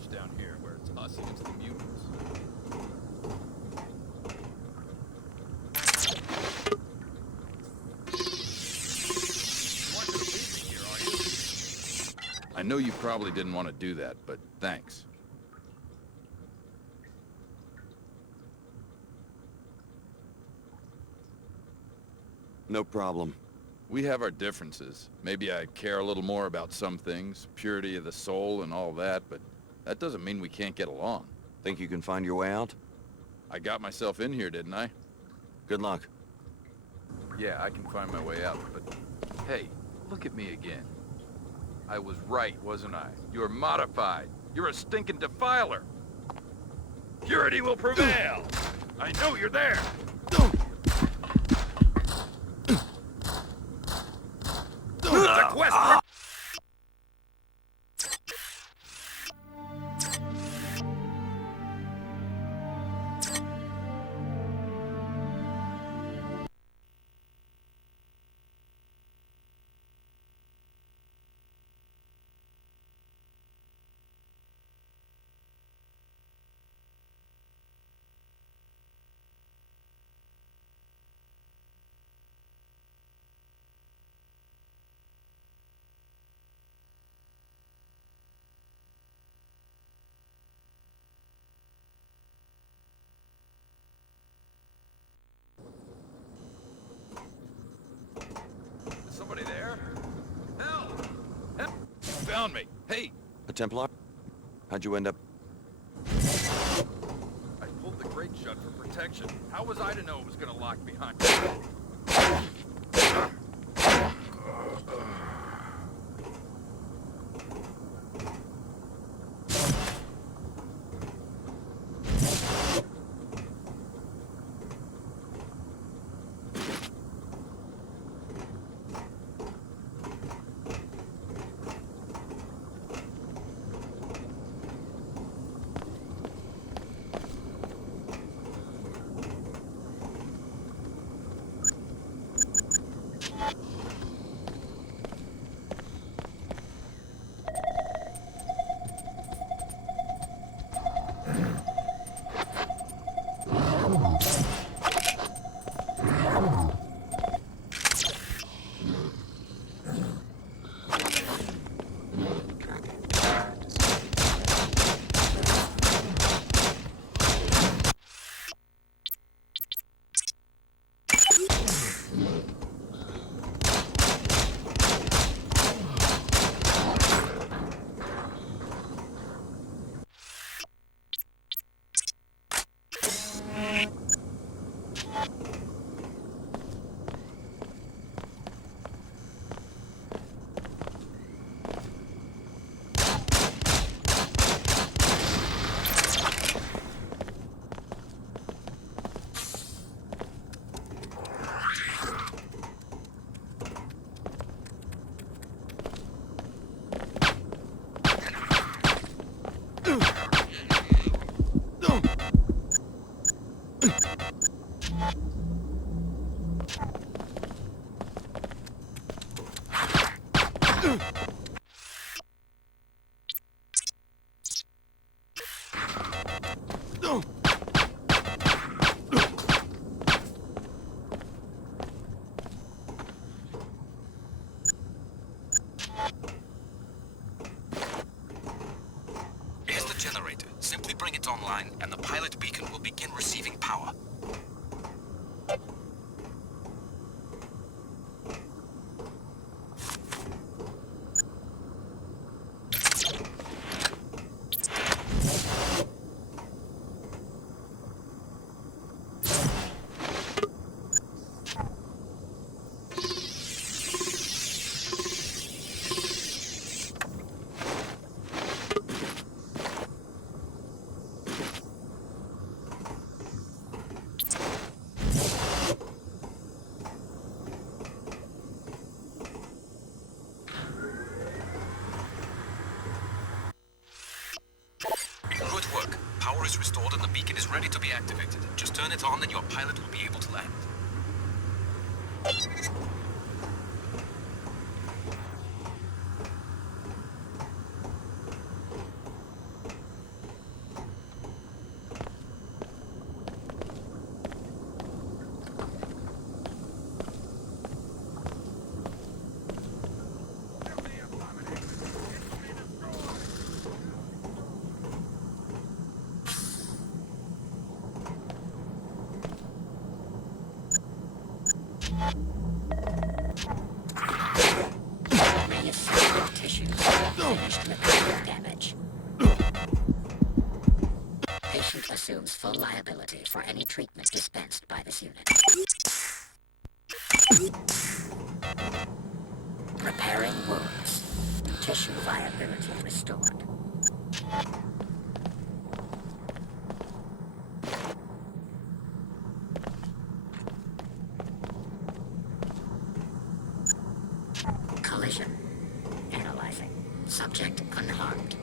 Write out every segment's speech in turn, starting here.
much down here, where it's us against the mutants. You aren't gonna leave me here, are you? I know you probably didn't want to do that, but thanks. No problem. We have our differences. Maybe I care a little more about some things, purity of the soul and all that, but that doesn't mean we can't get along. Think you can find your way out? I got myself in here, didn't I? Good luck. Yeah, I can find my way out, but hey, look at me again. I was right, wasn't I? You're modified. You're a stinking defiler. Purity will prevail. I know you're there. The quest for... Somebody there? Help! Help! Found me. Hey! A Templar? How'd you end up? I pulled the grate shut for protection. How was I to know it was gonna lock behind me? Here's the generator. Simply bring it online, and the pilot beacon will begin receiving power. Good work. Power is restored and the beacon is ready to be activated. Just turn it on and your pilot will be able to land. Reassessing tissues finished with nerve damage. Patient assumes full liability for any treatment dispensed by this unit. Repairing wounds. Tissue viability restored. Collision. Analyzing. Subject unharmed.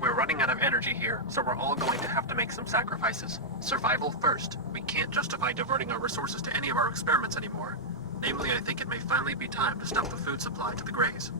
We're running out of energy here, so we're all going to have to make some sacrifices. Survival first. We can't justify diverting our resources to any of our experiments anymore. Namely, I think it may finally be time to stop the food supply to the Greys.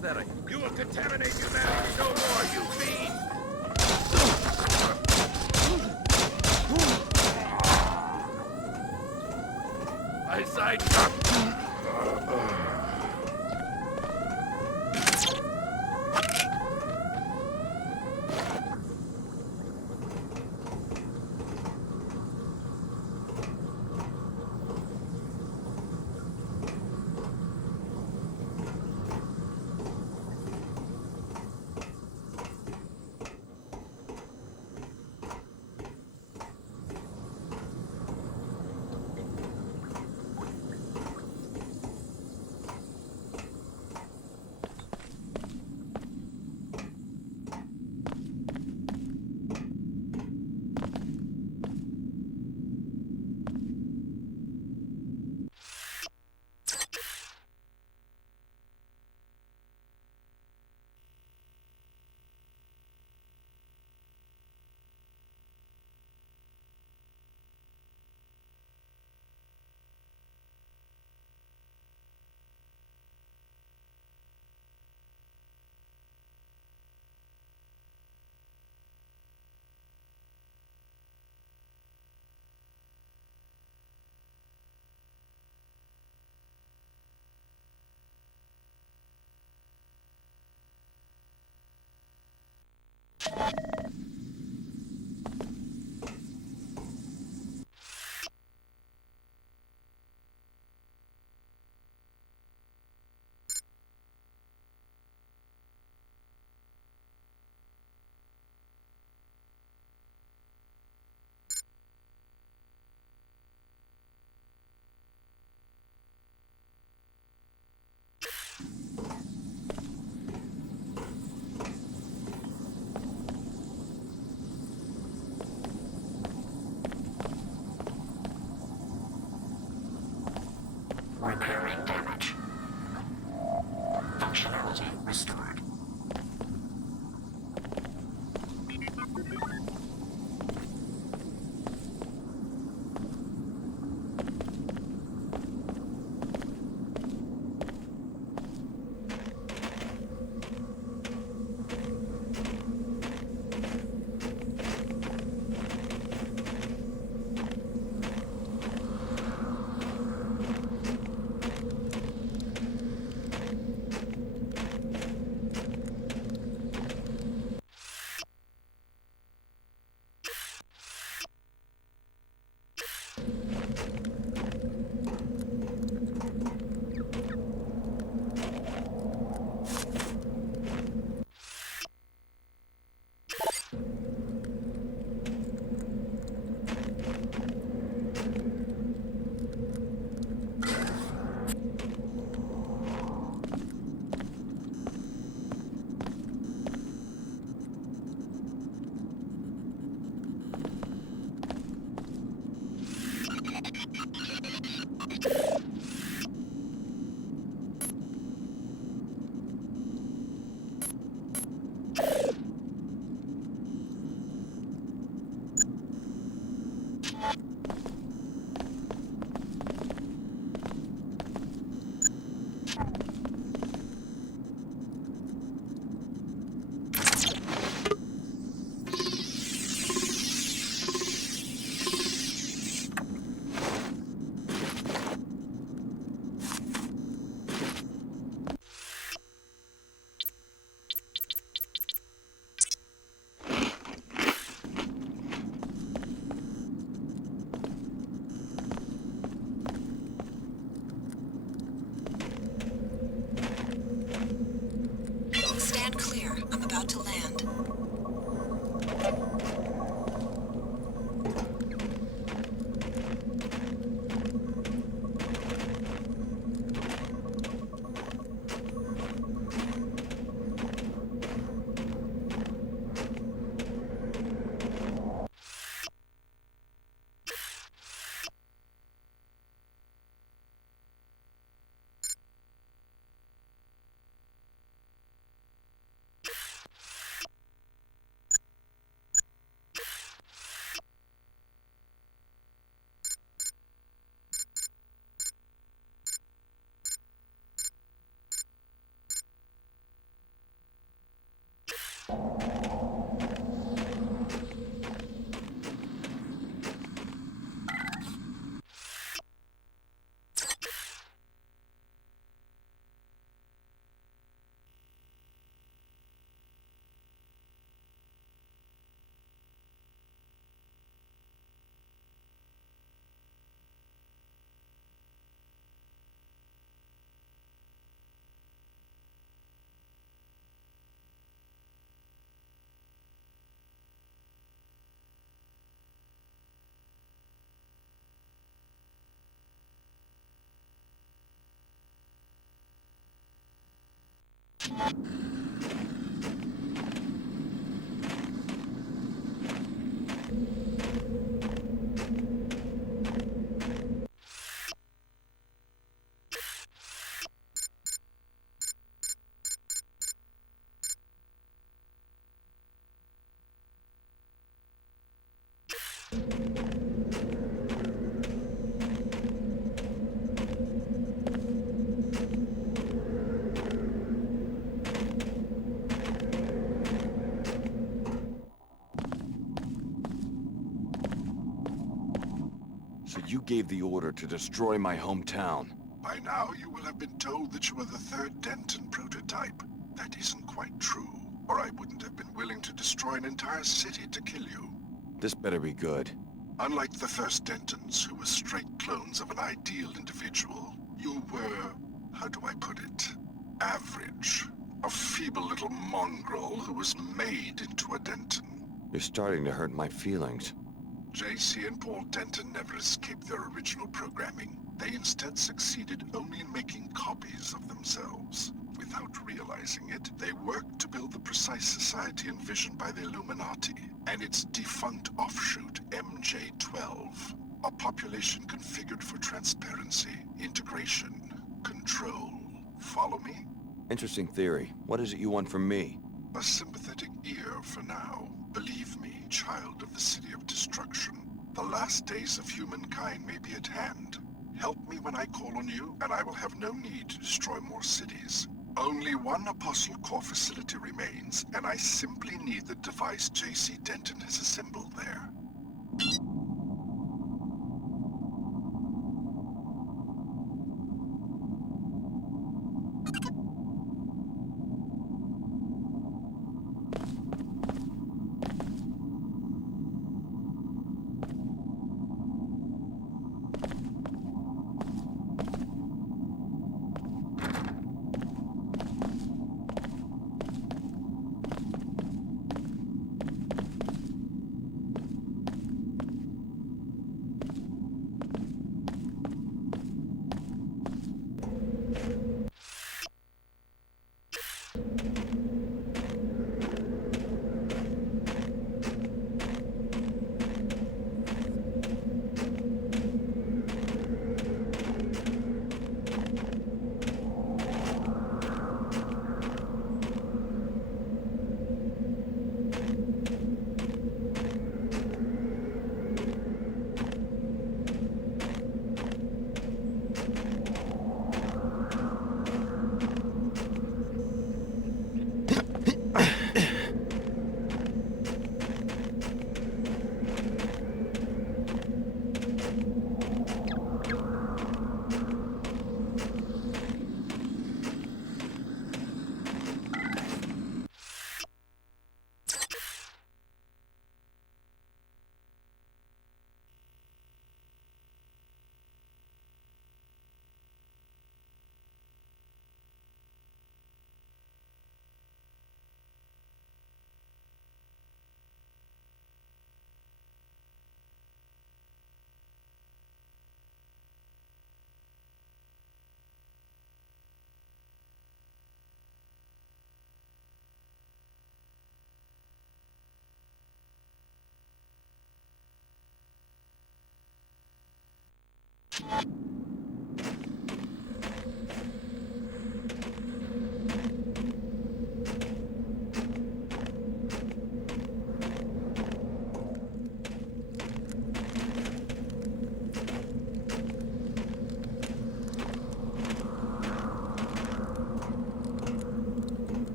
What's that? You will contaminate humanity no more, you fiend! Eyesight! Repairing damage. Functionality restored. Stand clear. I'm about to land. So you gave the order to destroy my hometown. By now, you will have been told that you are the third Denton prototype. That isn't quite true, or I wouldn't have been willing to destroy an entire city to kill you. This better be good. Unlike the first Dentons, who were straight clones of an ideal individual, you were, how do I put it, average. A feeble little mongrel who was made into a Denton. You're starting to hurt my feelings. JC and Paul Denton never escaped their original programming. They instead succeeded only in making copies of themselves. Without realizing it, they worked to build the precise society envisioned by the Illuminati and its defunct offshoot, MJ-12. A population configured for transparency, integration, control. Follow me? Interesting theory. What is it you want from me? A sympathetic ear for now. Believe me, child of the City of Destruction, the last days of humankind may be at hand. Help me when I call on you, and I will have no need to destroy more cities. Only one Apostle Core facility remains, and I simply need the device JC Denton has assembled there.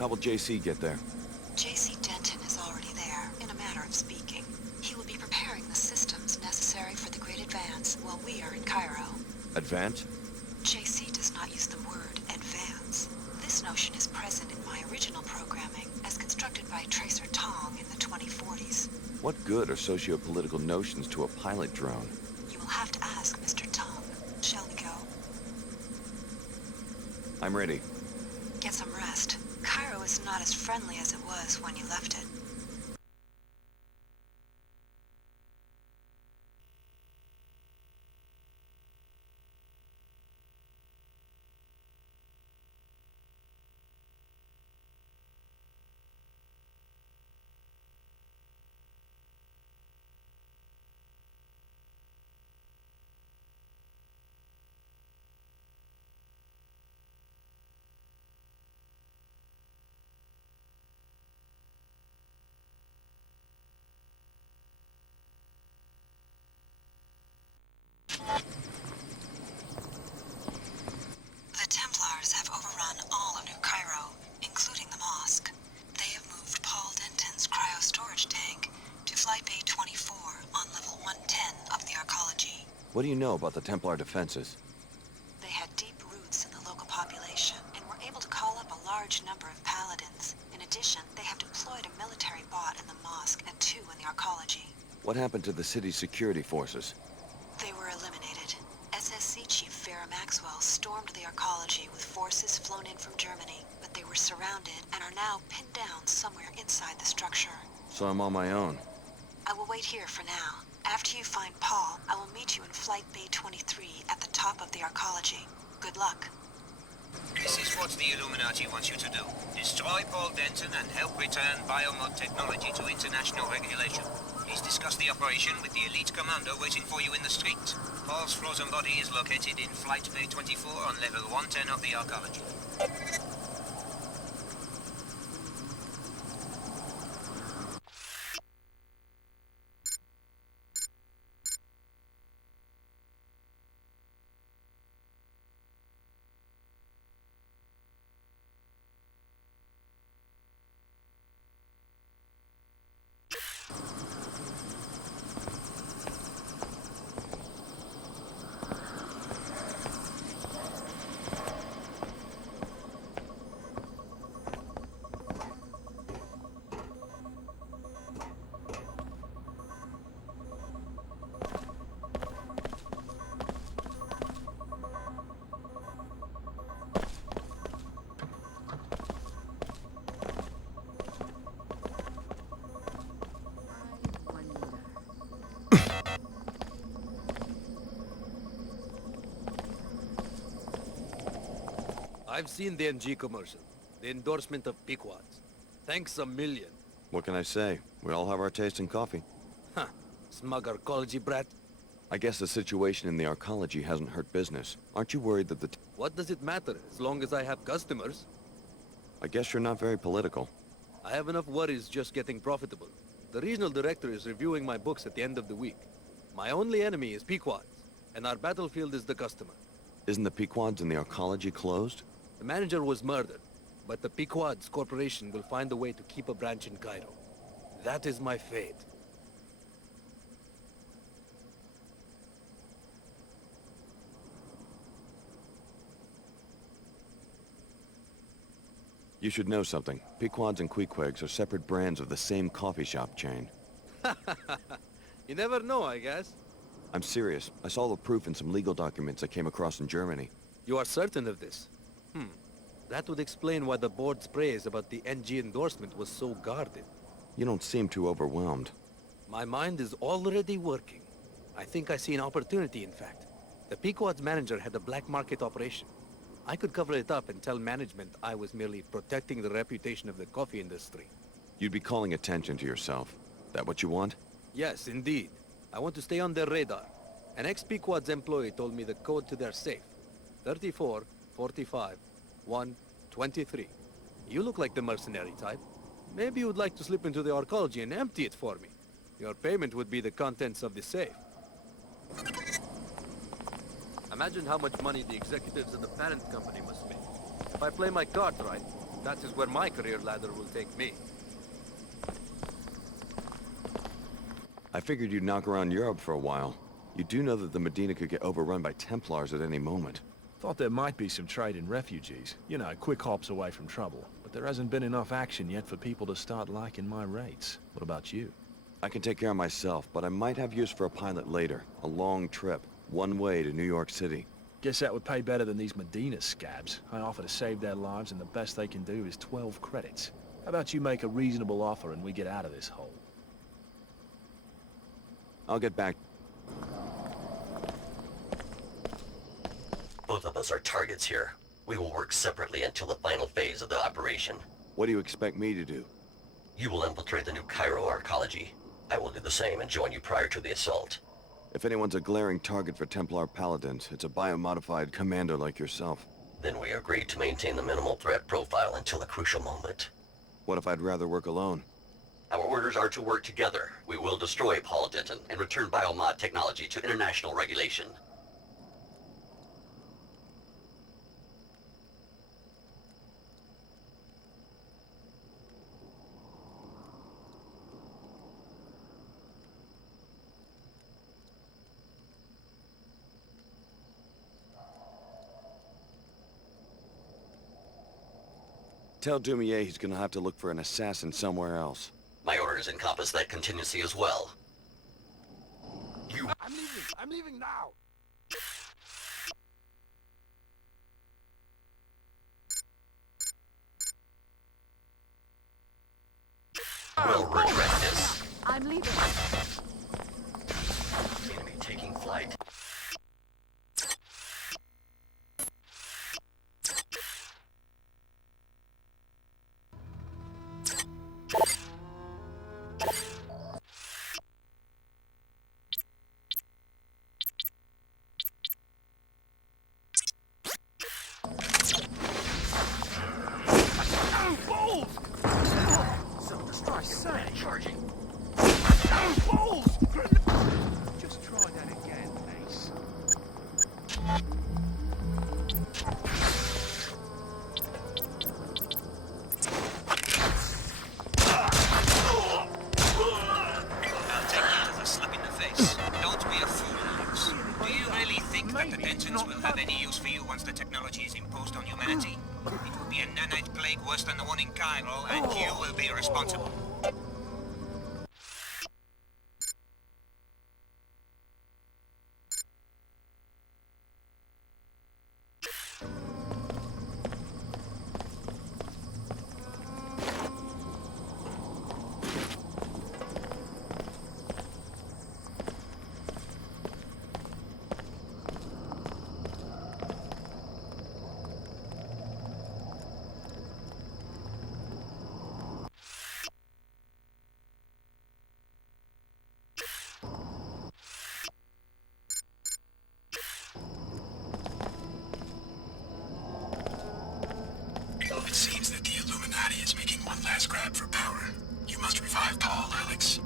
How will JC get there? J.C. Denton is already there, in a matter of speaking. He will be preparing the systems necessary for the Great Advance while we are in Cairo. Advance? J.C. does not use the word advance. This notion is present in my original programming, as constructed by Tracer Tong in the 2040s. What good are socio-political notions to a pilot drone? You will have to ask Mr. Tong. Shall we go? I'm ready. Get some rest. Cairo is not as friendly as it was when you left it. The Templars have overrun all of New Cairo, including the mosque. They have moved Paul Denton's cryo-storage tank to Flight Bay 24 on level 110 of the arcology. What do you know about the Templar defenses? They had deep roots in the local population and were able to call up a large number of paladins. In addition, they have deployed a military bot in the mosque and 2 in the arcology. What happened to the city's security forces? They were eliminated. SSC Chief Vera Maxwell stormed the arcology with forces flown in from Germany, but they were surrounded and are now pinned down somewhere inside the structure. So I'm on my own. I will wait here for now. After you find Paul, I will meet you in Flight Bay 23 at the top of the arcology. Good luck. This is what the Illuminati wants you to do. Destroy Paul Denton and help return biomod technology to international regulation. Please discuss the operation with the elite commander waiting for you in the street. Paul's frozen body is located in Flight Bay 24 on level 110 of the arcology. I've seen the NG commercial. The endorsement of Pequod's. Thanks a million. What can I say? We all have our taste in coffee. Huh. Smug arcology brat. I guess the situation in the arcology hasn't hurt business. Aren't you worried that the... What does it matter, as long as I have customers? I guess you're not very political. I have enough worries just getting profitable. The regional director is reviewing my books at the end of the week. My only enemy is Pequod's, and our battlefield is the customer. Isn't the Pequod's in the arcology closed? The manager was murdered, but the Pequod's Corporation will find a way to keep a branch in Cairo. That is my fate. You should know something. Pequod's and Queequegs are separate brands of the same coffee shop chain. You never know, I guess. I'm serious. I saw the proof in some legal documents I came across in Germany. You are certain of this? That would explain why the board's praise about the NG endorsement was so guarded. You don't seem too overwhelmed. My mind is already working. I think I see an opportunity, in fact. The Pequod's manager had a black market operation. I could cover it up and tell management I was merely protecting the reputation of the coffee industry. You'd be calling attention to yourself. That what you want? Yes, indeed. I want to stay on their radar. An ex-Pequod's employee told me the code to their safe. 34, 45, 1, 23. You look like the mercenary type. Maybe you'd like to slip into the arcology and empty it for me. Your payment would be the contents of the safe. Imagine how much money the executives of the parent company must make. If I play my cards right, That is where my career ladder will take me. I figured you'd knock around Europe for a while. You do know that the Medina could get overrun by Templars at any moment. Thought there might be some trade in refugees. You know, quick hops away from trouble. But there hasn't been enough action yet for people to start liking my rates. What about you? I can take care of myself, but I might have use for a pilot later. A long trip, one way to New York City. Guess that would pay better than these Medina scabs. I offer to save their lives, and the best they can do is 12 credits. How about you make a reasonable offer and we get out of this hole? I'll get back. Both of us are targets here. We will work separately until the final phase of the operation. What do you expect me to do? You will infiltrate the New Cairo arcology. I will do the same and join you prior to the assault. If anyone's a glaring target for Templar Paladins, it's a biomodified commando like yourself. Then we agree to maintain the minimal threat profile until a crucial moment. What if I'd rather work alone? Our orders are to work together. We will destroy Paul Denton and return biomod technology to international regulation. Tell Dumier he's gonna have to look for an assassin somewhere else. My orders encompass that contingency as well. I'm leaving now! Will regret this. I'm leaving. Enemy taking flight. Charging. Just try that again, Ace. I'll take that as a slap in the face. Don't be a fool, Alex. Do you really think that the Dentons will have any use for you once the technology is imposed on humanity? It will be a nanite plague worse than the one in Cairo, and you will be responsible. It seems that the Illuminati is making one last grab for power. You must revive Paul, Alex.